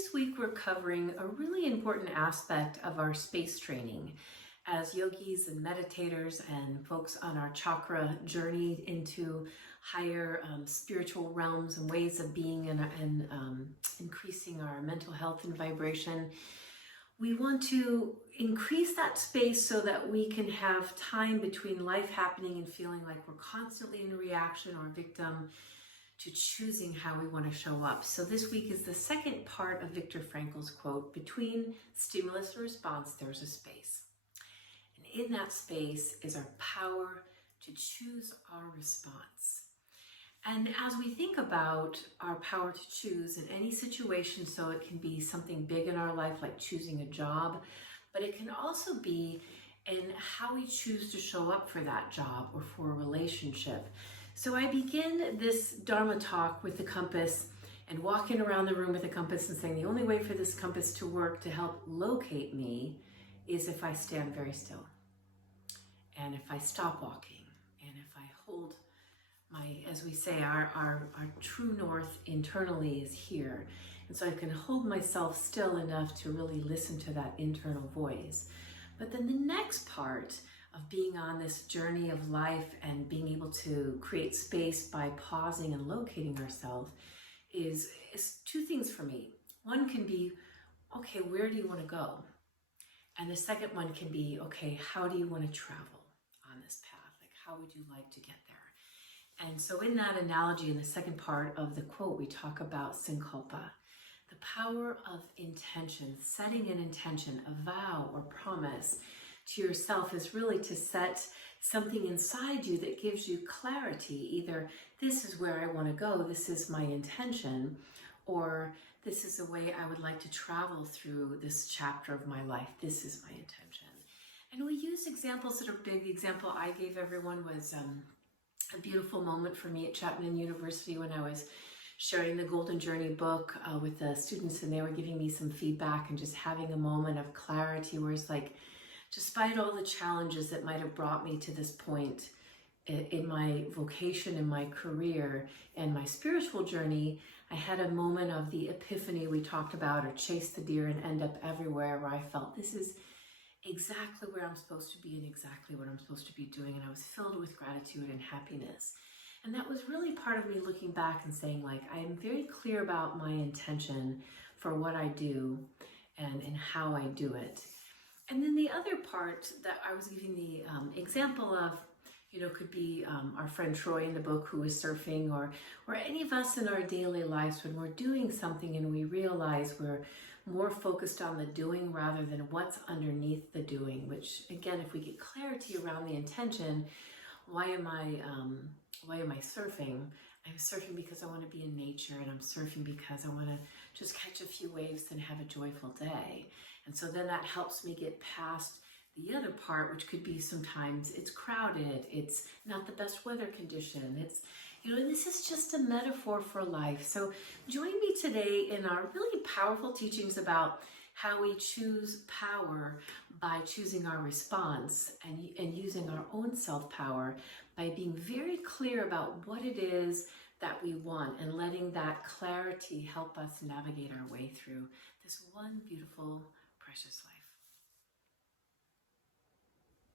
this week we're covering a really important aspect of our space training as yogis and meditators and folks on our chakra journey into higher spiritual realms and ways of being and increasing our mental health and vibration. We want to increase that space so that we can have time between life happening and feeling like we're constantly in a reaction or a victim to choosing how we want to show up. So this week is the second part of Viktor Frankl's quote, between stimulus and response, there's a space. And in that space is our power to choose our response. And as we think about our power to choose in any situation, so it can be something big in our life like choosing a job, but it can also be in how we choose to show up for that job or for a relationship. So I begin this Dharma talk with the compass and walking around the room with the compass and saying the only way for this compass to work to help locate me is if I stand very still. And if I stop walking and if I hold my, as we say, our true north internally is here. And so I can hold myself still enough to really listen to that internal voice. But then the next part of being on this journey of life and being able to create space by pausing and locating ourselves is two things for me. One can be, okay, where do you want to go? And the second one can be, okay, how do you want to travel on this path? Like, how would you like to get there? And so in that analogy, in the second part of the quote, we talk about sankalpa, the power of intention, setting an intention, a vow or promise to yourself is really to set something inside you that gives you clarity. Either this is where I want to go, this is my intention, or this is the way I would like to travel through this chapter of my life. This is my intention. And we use examples that are big. The example I gave everyone was a beautiful moment for me at Chapman University when I was sharing the Golden Journey book with the students, and they were giving me some feedback and just having a moment of clarity where it's like, despite all the challenges that might have brought me to this point in my vocation, in my career, and my spiritual journey, I had a moment of the epiphany we talked about, or chase the deer and end up everywhere, where I felt this is exactly where I'm supposed to be and exactly what I'm supposed to be doing. And I was filled with gratitude and happiness. And that was really part of me looking back and saying, like, I am very clear about my intention for what I do and how I do it. And then the other part that I was giving the example of, could be our friend Troy in the book who is surfing, or any of us in our daily lives when we're doing something and we realize we're more focused on the doing rather than what's underneath the doing, which again, if we get clarity around the intention, why am I surfing? I'm surfing because I want to be in nature, and I'm surfing because I want to just catch a few waves and have a joyful day. And so then that helps me get past the other part, which could be sometimes it's crowded, it's not the best weather condition, it's, this is just a metaphor for life. So join me today in our really powerful teachings about how we choose power by choosing our response and using our own self-power by being very clear about what it is that we want and letting that clarity help us navigate our way through this one beautiful, precious life.